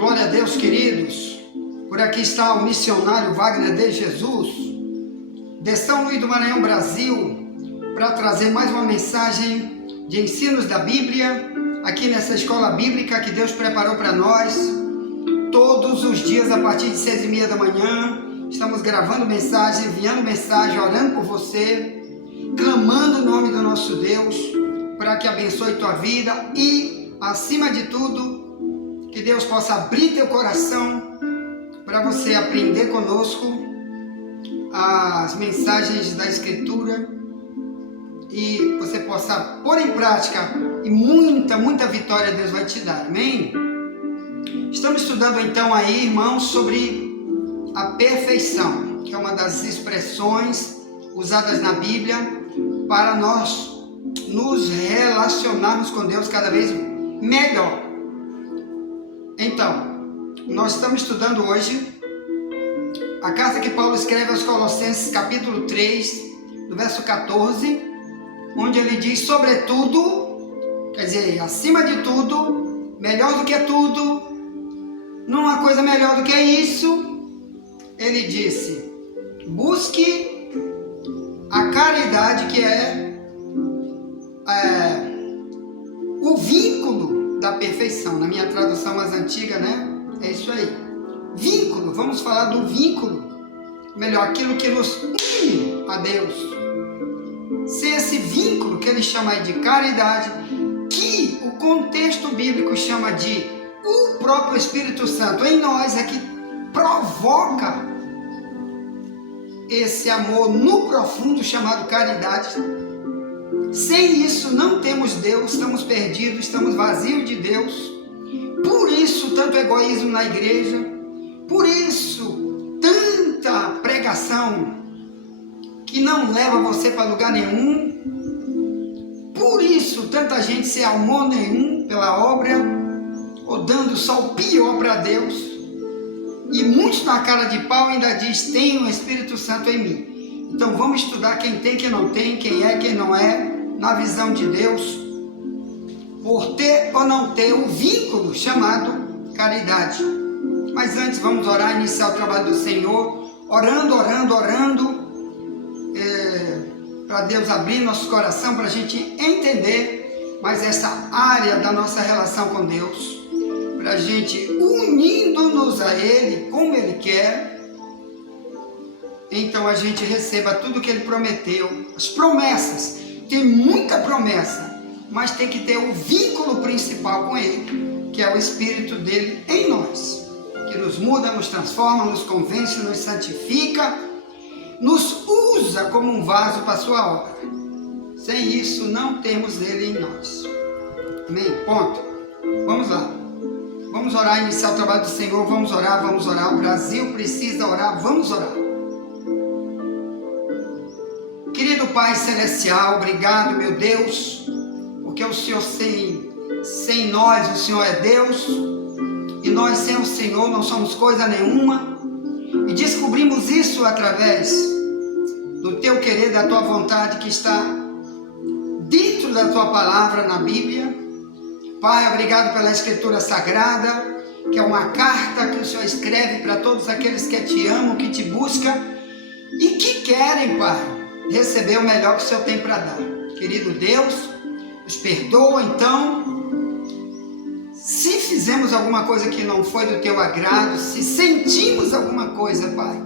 Glória a Deus, queridos. Por aqui está o missionário Wagner de Jesus, de São Luís do Maranhão, Brasil, para trazer mais uma mensagem de ensinos da Bíblia, aqui nessa escola bíblica que Deus preparou para nós. Todos os dias, a partir de 6h30 da manhã, estamos gravando mensagem, enviando mensagem, orando por você, clamando o nome do nosso Deus, para que abençoe tua vida e, acima de tudo, que Deus possa abrir teu coração para você aprender conosco as mensagens da Escritura e você possa pôr em prática e muita vitória Deus vai te dar, amém? Estamos estudando então aí, irmãos, sobre a perfeição, que é uma das expressões usadas na Bíblia para nós nos relacionarmos com Deus cada vez melhor. Então, nós estamos estudando hoje a carta que Paulo escreve aos Colossenses, capítulo 3, no verso 14, onde ele diz, sobretudo, quer dizer, acima de tudo, melhor do que tudo, não há coisa melhor do que isso, ele disse, busque a caridade, que é o vínculo da perfeição. Na minha tradução mais antiga, né? É isso aí. Vínculo, vamos falar do vínculo. Melhor, aquilo que nos une a Deus. Ser esse vínculo que ele chama de caridade, que o contexto bíblico chama de o próprio Espírito Santo em nós, é que provoca esse amor no profundo chamado caridade. Sem isso não temos Deus, estamos perdidos, estamos vazios de Deus. Por isso tanto egoísmo na igreja, por isso tanta pregação que não leva você para lugar nenhum, por isso tanta gente sem amor nenhum pela obra, ou dando só o pior para Deus, e muitos na cara de pau ainda diz, tem o Espírito Santo em mim. Então vamos estudar quem tem, quem não tem, quem é, quem não é, na visão de Deus, por ter ou não ter o vínculo chamado caridade. Mas antes vamos orar, iniciar o trabalho do Senhor, orando, para Deus abrir nosso coração, para a gente entender mais essa área da nossa relação com Deus, para a gente, unindo-nos a Ele, como Ele quer, então a gente receba tudo que Ele prometeu, as promessas. Tem muita promessa, mas tem que ter o vínculo principal com Ele, que é o Espírito dele em nós, que nos muda, nos transforma, nos convence, nos santifica, nos usa como um vaso para a sua obra. Sem isso, não temos Ele em nós. Amém? Ponto. Vamos lá. Vamos orar, iniciar o trabalho do Senhor. Vamos orar. O Brasil precisa orar. Vamos orar. Querido Pai Celestial, obrigado, meu Deus, porque o Senhor sem nós, o Senhor é Deus, e nós sem o Senhor não somos coisa nenhuma, e descobrimos isso através do Teu querer, da Tua vontade que está dentro da Tua palavra na Bíblia. Pai, obrigado pela Escritura Sagrada, que é uma carta que o Senhor escreve para todos aqueles que Te amam, que Te buscam, e que querem, Pai, receber o melhor que o Senhor tem para dar. Querido Deus, nos perdoa então, se fizemos alguma coisa que não foi do Teu agrado, se sentimos alguma coisa, Pai,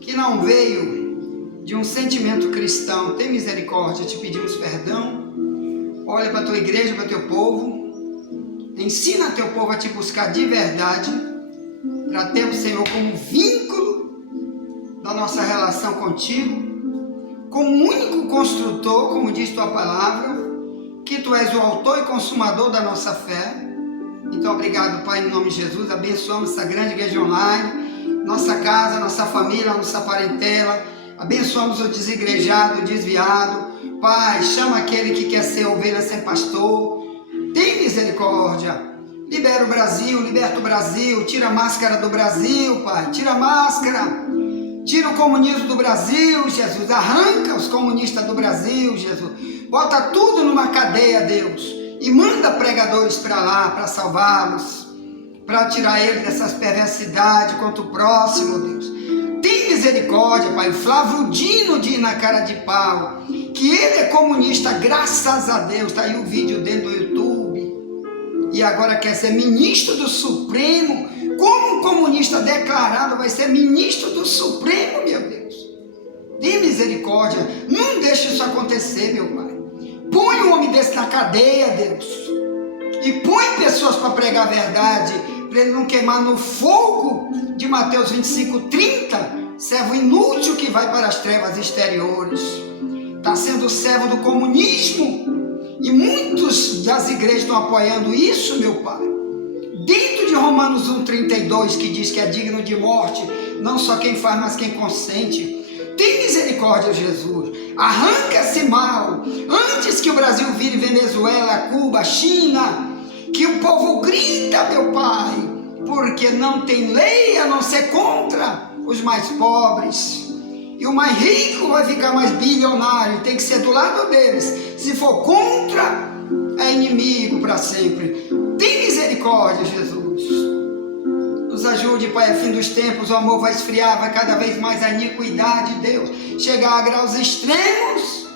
que não veio de um sentimento cristão, tem misericórdia, te pedimos perdão. Olha para a Tua igreja, para o Teu povo, ensina Teu povo a Te buscar de verdade, para ter o Senhor como vínculo da nossa relação contigo, como único construtor, como diz Tua palavra, que Tu és o autor e consumador da nossa fé. Então, obrigado, Pai, em nome de Jesus, abençoamos essa grande igreja online, nossa casa, nossa família, nossa parentela, abençoamos o desigrejado, o desviado. Pai, chama aquele que quer ser ovelha sem pastor, tem misericórdia, libera o Brasil, liberta o Brasil, tira a máscara do Brasil, Pai, tira a máscara, tira o comunismo do Brasil, Jesus, arranca os comunistas do Brasil, Jesus, bota tudo numa cadeia, Deus, e manda pregadores para lá, para salvá-los, para tirar ele dessas perversidades contra o próximo, Deus. Tem misericórdia, Pai. Flávio Dino de Na Cara de Pau, que ele é comunista, graças a Deus. Está aí o vídeo dele no YouTube. E agora quer ser ministro do Supremo. Como um comunista declarado vai ser ministro do Supremo, meu Deus. Tem misericórdia. Não deixe isso acontecer, meu Pai. Põe um homem desse na cadeia, Deus. E põe pessoas para pregar a verdade, para ele não queimar no fogo de Mateus 25:30, servo inútil que vai para as trevas exteriores. Está sendo servo do comunismo, e muitos das igrejas estão apoiando isso, meu Pai. Dentro de Romanos 1:32, que diz que é digno de morte, não só quem faz, mas quem consente. Tem misericórdia, Jesus. Arranca esse mal, antes que o Brasil vire Venezuela, Cuba, China, que o povo grita, meu Pai, porque não tem lei a não ser contra os mais pobres. E o mais rico vai ficar mais bilionário, tem que ser do lado deles. Se for contra, é inimigo para sempre. Tem misericórdia, Jesus. Nos ajude, Pai, a fim dos tempos, o amor vai esfriar, vai cada vez mais a iniquidade, Deus, chegar a graus extremos.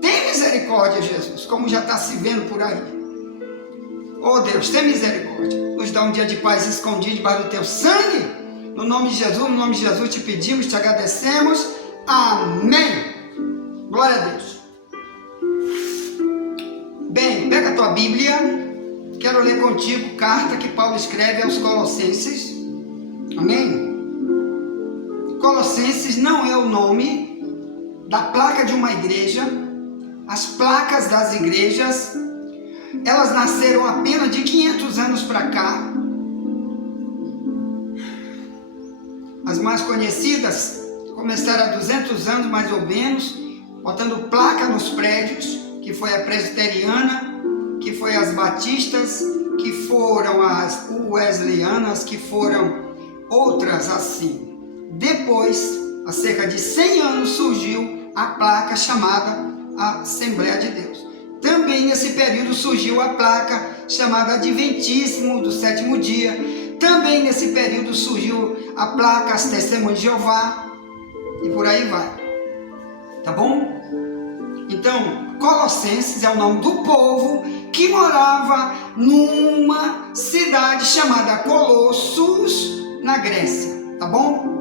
Tem misericórdia, Jesus, como já está se vendo por aí. Oh Deus, tem misericórdia. Nos dá um dia de paz escondido debaixo do teu sangue. No nome de Jesus te pedimos, te agradecemos. Amém. Glória a Deus. Bem, pega a tua Bíblia. Quero ler contigo carta que Paulo escreve aos Colossenses. Amém? Colossenses não é o nome da placa de uma igreja. As placas das igrejas, elas nasceram apenas de 500 anos para cá. As mais conhecidas começaram há 200 anos mais ou menos, botando placa nos prédios, que foi a presbiteriana, que foi as batistas, que foram as wesleyanas, que foram outras assim. Depois, há cerca de 100 anos, surgiu a placa chamada Assembleia de Deus. Também nesse período surgiu a placa chamada Adventíssimo do Sétimo Dia. Também nesse período surgiu a placa As Testemunhas de Jeová. E por aí vai. Tá bom? Então, Colossenses é o nome do povo que morava numa cidade chamada Colossos, na Grécia. Tá bom?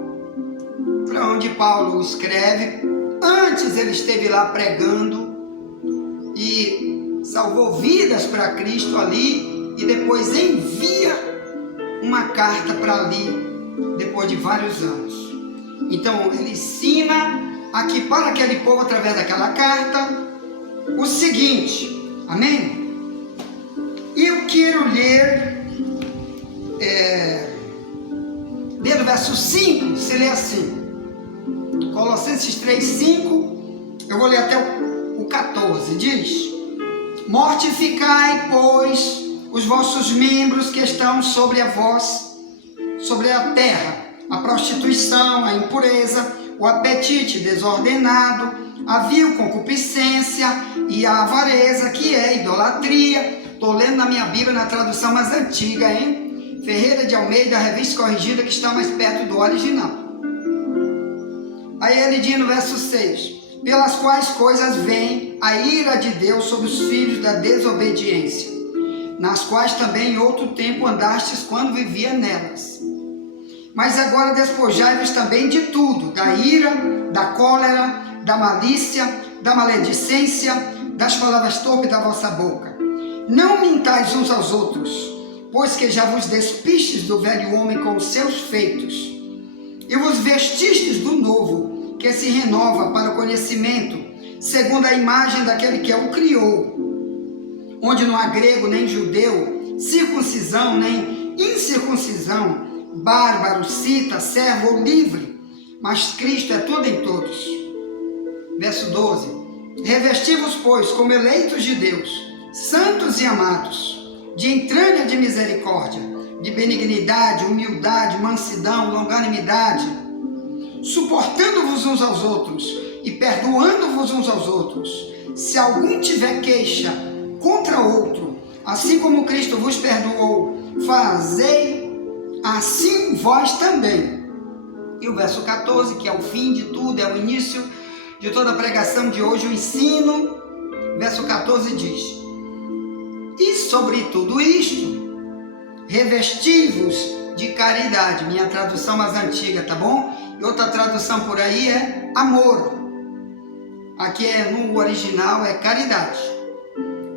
Para onde Paulo escreve. Antes ele esteve lá pregando e salvou vidas para Cristo ali, e depois envia uma carta para ali, depois de vários anos. Então ele ensina aqui para aquele povo, através daquela carta, o seguinte. Amém? E eu quero ler do verso 5, se lê assim, Colossenses 3:5, eu vou ler até o 14, diz: mortificai, pois, os vossos membros que estão sobre a terra, a prostituição, a impureza, o apetite desordenado, a vil concupiscência e a avareza, que é idolatria. Estou lendo na minha Bíblia, na tradução mais antiga, hein? Ferreira de Almeida, revista corrigida, que está mais perto do original. Aí ele diz no verso 6: pelas quais coisas vem a ira de Deus sobre os filhos da desobediência, nas quais também em outro tempo andastes quando vivia nelas. Mas agora despojai-vos também de tudo, da ira, da cólera, da malícia, da maledicência, das palavras torpes da vossa boca. Não mintais uns aos outros, pois que já vos despistes do velho homem com os seus feitos, e vos vestistes do novo, que se renova para o conhecimento, segundo a imagem daquele que o criou, onde não há grego nem judeu, circuncisão nem incircuncisão, bárbaro, cita, servo ou livre, mas Cristo é tudo em todos. Verso 12: revesti-vos, pois, como eleitos de Deus, santos e amados, de entranha de misericórdia, de benignidade, humildade, mansidão, longanimidade, suportando-vos uns aos outros e perdoando-vos uns aos outros. Se algum tiver queixa contra outro, assim como Cristo vos perdoou, fazei assim vós também. E o verso 14, que é o fim de tudo, é o início de toda a pregação de hoje, o ensino, verso 14 diz: e sobre tudo isto, revesti-vos de caridade. Minha tradução mais antiga, tá bom? E outra tradução por aí é amor. Aqui no original é caridade.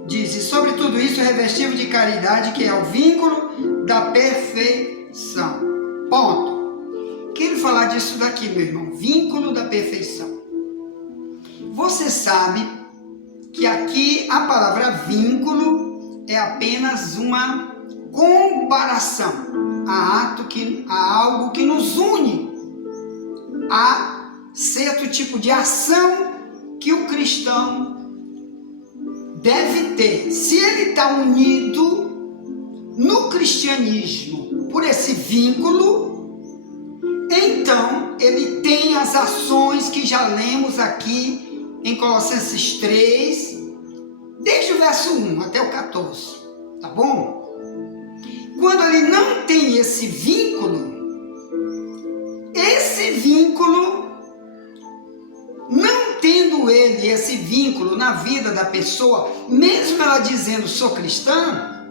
Diz: e sobre tudo isso, revesti-vos de caridade, que é o vínculo da perfeição. Ponto. Quero falar disso daqui, meu irmão. Vínculo da perfeição. Você sabe que aqui a palavra vínculo é apenas uma comparação a algo que nos une, a certo tipo de ação que o cristão deve ter. Se ele está unido no cristianismo por esse vínculo, então ele tem as ações que já lemos aqui em Colossenses 3, desde o verso 1 até o 14, tá bom? Quando ele não tem esse vínculo, não tendo ele esse vínculo na vida da pessoa, mesmo ela dizendo sou cristã,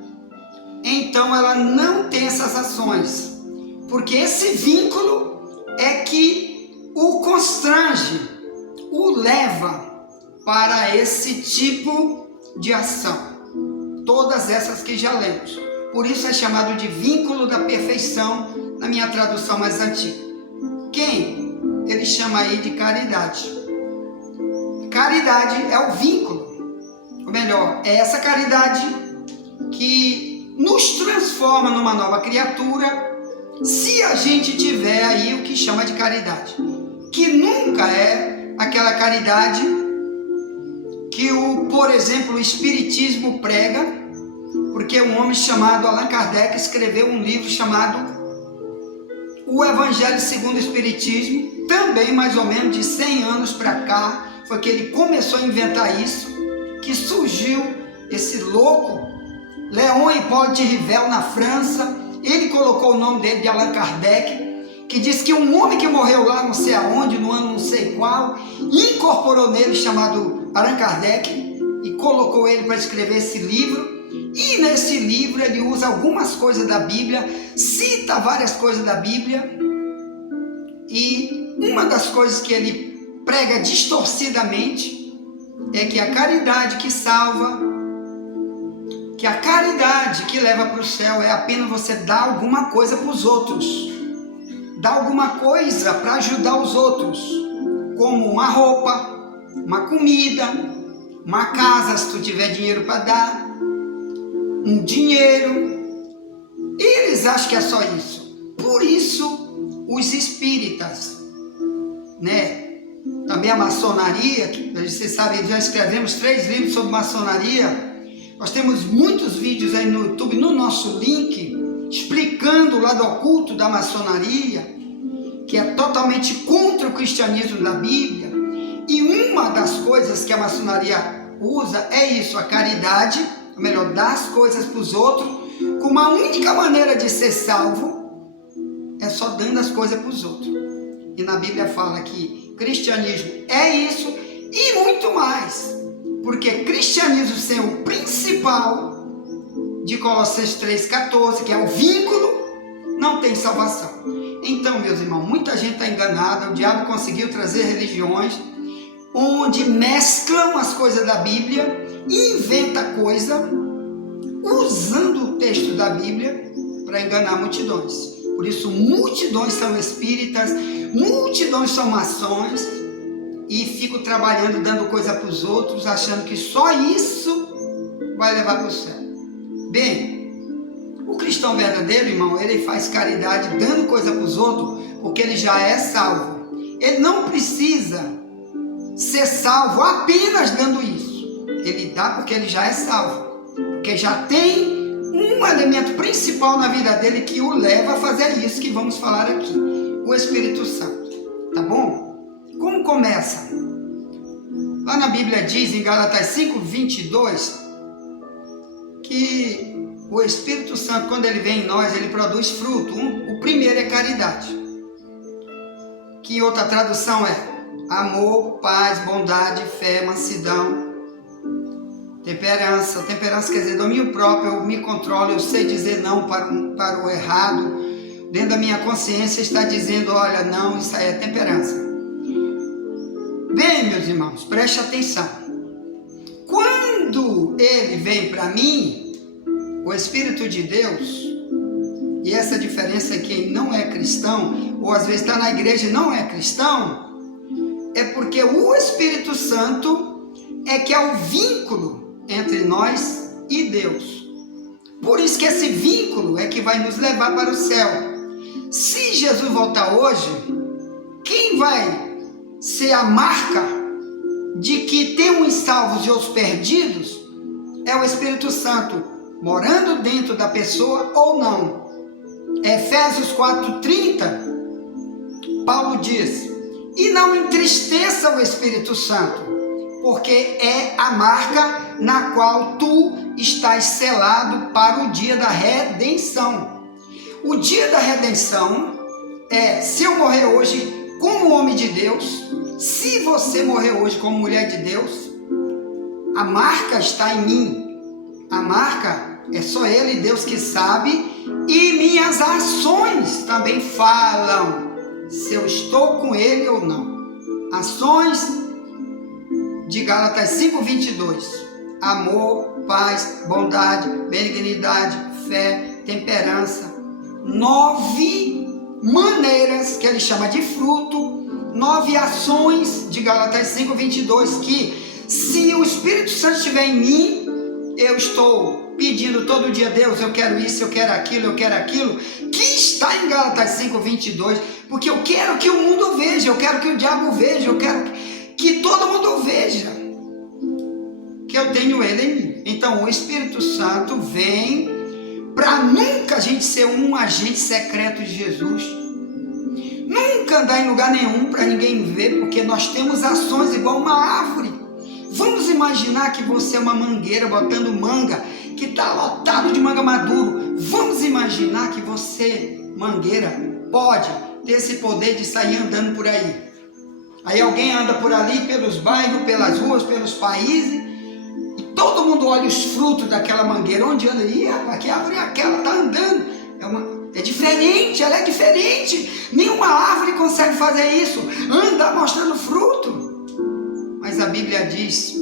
então ela não tem essas ações, porque esse vínculo é que o constrange, o leva para esse tipo de ação. Todas essas que já lemos. Por isso é chamado de vínculo da perfeição, na minha tradução mais antiga. Quem? Ele chama aí de caridade. Caridade é o vínculo. Ou melhor, é essa caridade que nos transforma numa nova criatura, se a gente tiver aí o que chama de caridade. Que nunca é aquela caridade que por exemplo, o Espiritismo prega, porque um homem chamado Allan Kardec escreveu um livro chamado O Evangelho segundo o Espiritismo, também mais ou menos de 100 anos para cá, foi que ele começou a inventar isso, que surgiu esse louco, Léon Hippolyte Rivel, na França. Ele colocou o nome dele de Allan Kardec, que diz que um homem que morreu lá não sei aonde, no ano não sei qual, incorporou nele chamado Allan Kardec e colocou ele para escrever esse livro. E nesse livro ele usa algumas coisas da Bíblia, cita várias coisas da Bíblia, e uma das coisas que ele prega distorcidamente é que a caridade que salva, que a caridade que leva para o céu é apenas você dar alguma coisa para os outros, dar alguma coisa para ajudar os outros, como uma roupa, uma comida, uma casa, se tu tiver dinheiro para dar, um dinheiro. Eles acham que é só isso. Por isso os espíritas, né? Também a maçonaria, que vocês sabem, já escrevemos 3 livros sobre maçonaria. Nós temos muitos vídeos aí no YouTube, no nosso link, explicando o lado oculto da maçonaria, que é totalmente contra o cristianismo da Bíblia. E uma das coisas que a maçonaria usa é isso, a caridade, ou melhor, dar as coisas para os outros, com uma única maneira de ser salvo, é só dando as coisas para os outros. E na Bíblia fala que cristianismo é isso e muito mais, porque cristianismo sem o principal de Colossenses 3,14, que é o vínculo, não tem salvação. Então, meus irmãos, muita gente está enganada. O diabo conseguiu trazer religiões onde mesclam as coisas da Bíblia, inventa coisa usando o texto da Bíblia para enganar multidões. Por isso, multidões são espíritas, multidões são maçons e ficam trabalhando, dando coisa para os outros, achando que só isso vai levar para o céu. Bem, o cristão verdadeiro, irmão, ele faz caridade dando coisa para os outros, porque ele já é salvo. Ele não precisa ser salvo apenas dando isso. Ele dá porque ele já é salvo, porque já tem um elemento principal na vida dele que o leva a fazer isso que vamos falar aqui, o Espírito Santo, tá bom? Como começa? Lá na Bíblia diz, em Gálatas 5:22, que o Espírito Santo, quando ele vem em nós, ele produz fruto. O primeiro é caridade, que em outra tradução é amor, paz, bondade, fé, mansidão, temperança. Temperança quer dizer domínio próprio, eu me controlo, eu sei dizer não para o errado. Dentro da minha consciência está dizendo, olha, não, isso aí é temperança. Bem, meus irmãos, preste atenção. Quando ele vem para mim, o Espírito de Deus, e essa diferença é quem não é cristão, ou às vezes está na igreja e não é cristão, é porque o Espírito Santo é que é o vínculo entre nós e Deus. Por isso que esse vínculo é que vai nos levar para o céu. Se Jesus voltar hoje, quem vai ser a marca de que tem uns salvos e outros perdidos é o Espírito Santo, morando dentro da pessoa ou não. Efésios 4:30, Paulo diz, e não entristeça o Espírito Santo, porque é a marca na qual tu estás selado para o dia da redenção. O dia da redenção é, se eu morrer hoje como homem de Deus, se você morrer hoje como mulher de Deus, a marca está em mim. A marca é só Ele, Deus, que sabe, e minhas ações também falam se eu estou com Ele ou não. Ações de Gálatas 5:22. Amor, paz, bondade, benignidade, fé, temperança. 9 maneiras que ele chama de fruto, 9 ações de Gálatas 5:22, que se o Espírito Santo estiver em mim, eu estou pedindo todo dia, Deus, eu quero isso, eu quero aquilo, que está em Gálatas 5:22, porque eu quero que o mundo veja, eu quero que o diabo veja, eu quero que todo mundo veja que eu tenho ele em mim. Então o Espírito Santo vem para nunca a gente ser um agente secreto de Jesus, nunca andar em lugar nenhum para ninguém ver, porque nós temos ações igual uma árvore. Vamos imaginar que você é uma mangueira botando manga, que está lotado de manga maduro. Vamos imaginar que você, mangueira, pode ter esse poder de sair andando por aí. Aí alguém anda por ali, pelos bairros, pelas ruas, pelos países, todo mundo olha os frutos daquela mangueira, onde anda, e que árvore é aquela, está andando, é diferente, ela é diferente, nenhuma árvore consegue fazer isso, andar mostrando fruto. Mas a Bíblia diz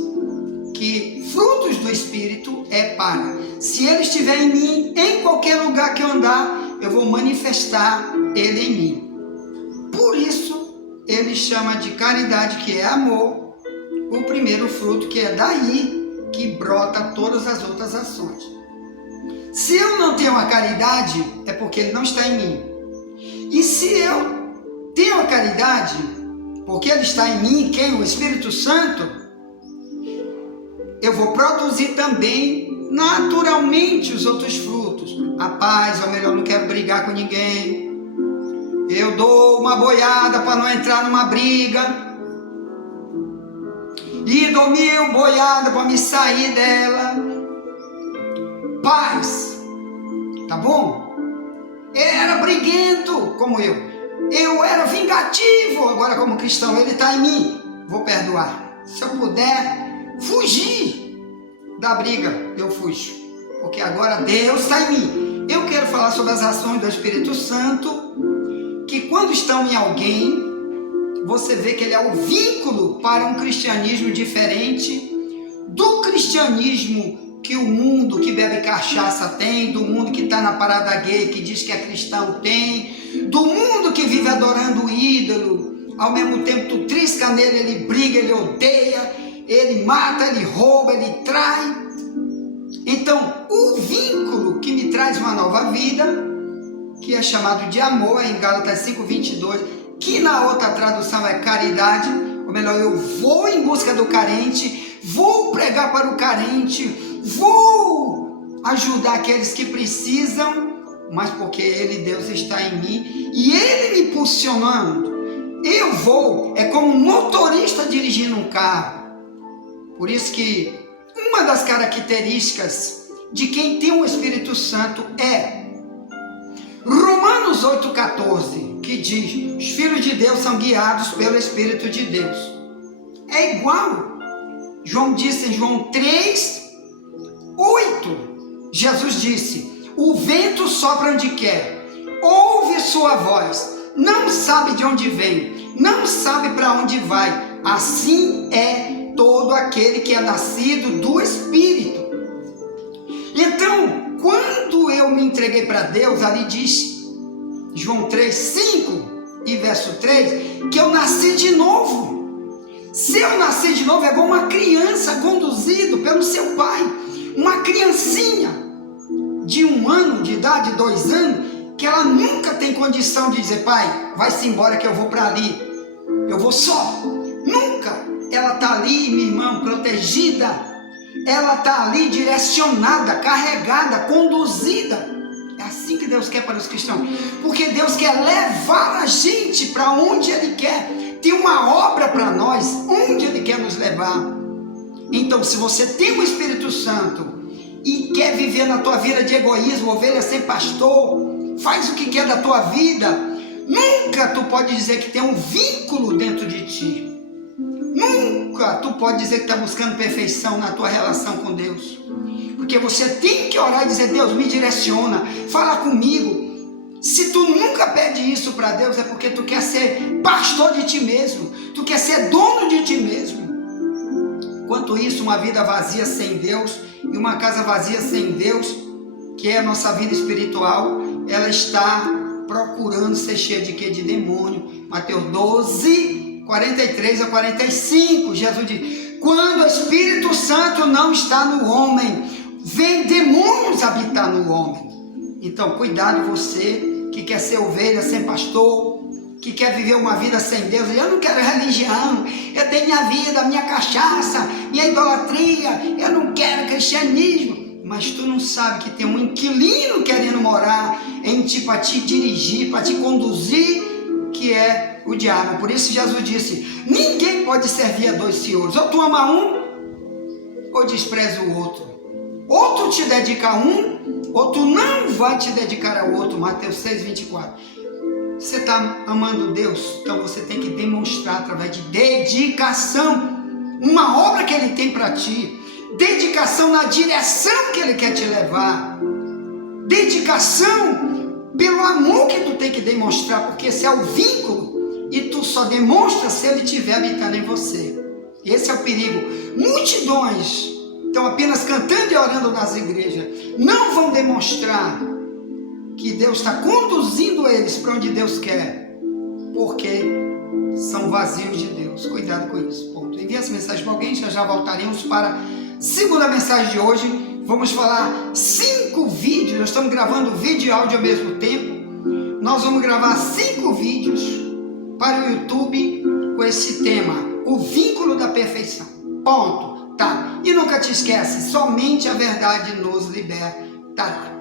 que frutos do Espírito é para, se ele estiver em mim, em qualquer lugar que eu andar, eu vou manifestar ele em mim. Por isso, ele chama de caridade, que é amor, o primeiro fruto, que é daí que brota todas as outras ações. Se eu não tenho a caridade, é porque ele não está em mim. E se eu tenho a caridade, porque ele está em mim, quem? O Espírito Santo, eu vou produzir também naturalmente os outros frutos. A paz, ou melhor, não quero brigar com ninguém. Eu dou uma boiada para não entrar numa briga. E dou 1000 boiadas para me sair dela. Paz, tá bom? Era briguento como eu era vingativo. Agora, como cristão, ele está em mim, vou perdoar. Se eu puder fugir da briga, eu fujo, porque agora Deus está em mim. Eu quero falar sobre as ações do Espírito Santo, que quando estão em alguém, você vê que ele é o vínculo para um cristianismo diferente do cristianismo que o mundo que bebe cachaça tem, do mundo que está na parada gay, que diz que é cristão tem, do mundo que vive adorando o ídolo, ao mesmo tempo tu trisca nele, ele briga, ele odeia, ele mata, ele rouba, ele trai. Então, o vínculo que me traz uma nova vida, que é chamado de amor, em Gálatas 5:22, que na outra tradução é caridade, ou melhor, eu vou em busca do carente, vou pregar para o carente, vou ajudar aqueles que precisam, mas porque Ele, Deus, está em mim, e Ele me impulsionando, eu vou, é como um motorista dirigindo um carro. Por isso que uma das características de quem tem o Espírito Santo é Romanos 8,14, que diz: os filhos de Deus são guiados pelo Espírito de Deus. É igual. João disse em João 3:8, Jesus disse: o vento sopra onde quer, ouve sua voz, não sabe de onde vem, não sabe para onde vai. Assim é todo aquele que é nascido do Espírito. Então, quando eu me entreguei para Deus, ali diz João 3:5 e verso 3, que eu nasci de novo. Se eu nascer de novo, é igual uma criança conduzido pelo seu pai, uma criancinha de 1 ano de idade, 2 anos, que ela nunca tem condição de dizer: pai, vai-se embora que eu vou para ali, eu vou só. Nunca. Ela está ali, minha irmã, protegida, ela está ali direcionada, carregada, conduzida. É assim que Deus quer para os cristãos, porque Deus quer levar a gente para onde Ele quer. Tem uma obra para nós, onde Ele quer nos levar. Então, se você tem o Espírito Santo e quer viver na tua vida de egoísmo, ovelha sem pastor, faz o que quer da tua vida, nunca tu pode dizer que tem um vínculo dentro de ti. Nunca tu pode dizer que está buscando perfeição na tua relação com Deus. Porque você tem que orar e dizer: Deus, me direciona, fala comigo. Se tu nunca pede isso para Deus, é porque tu quer ser pastor de ti mesmo, tu quer ser dono de ti mesmo. Enquanto isso, uma vida vazia sem Deus e uma casa vazia sem Deus, que é a nossa vida espiritual, ela está procurando ser cheia de quê? De demônio. Mateus 12:43-45, Jesus diz: quando o Espírito Santo não está no homem, vem demônios habitar no homem. Então, cuidado você que quer ser ovelha sem pastor, que quer viver uma vida sem Deus. Eu não quero religião, eu tenho minha vida, minha cachaça, minha idolatria, eu não quero cristianismo. Mas tu não sabe que tem um inquilino querendo morar em ti, para te dirigir, para te conduzir, que é o diabo. Por isso Jesus disse: ninguém pode servir a 2 senhores. Ou tu ama um, ou despreza o outro. Ou tu te dedica a um, ou tu não vai te dedicar ao outro. Mateus 6:24. Você está amando Deus, então você tem que demonstrar através de dedicação, uma obra que Ele tem para ti, dedicação na direção que Ele quer te levar, dedicação pelo amor que tu tem que demonstrar, porque esse é o vínculo, e tu só demonstra se Ele estiver habitando em você. Esse é o perigo. Multidões estão apenas cantando e orando nas igrejas, não vão demonstrar que Deus está conduzindo eles para onde Deus quer, porque são vazios de Deus. Cuidado com isso. Ponto. Envie essa mensagem para alguém, já voltaremos para a segunda mensagem de hoje. Vamos falar 5 vídeos, nós estamos gravando vídeo e áudio ao mesmo tempo. Nós vamos gravar 5 vídeos para o YouTube com esse tema: o vínculo da perfeição. Ponto. Tá? E nunca te esquece, somente a verdade nos libertará.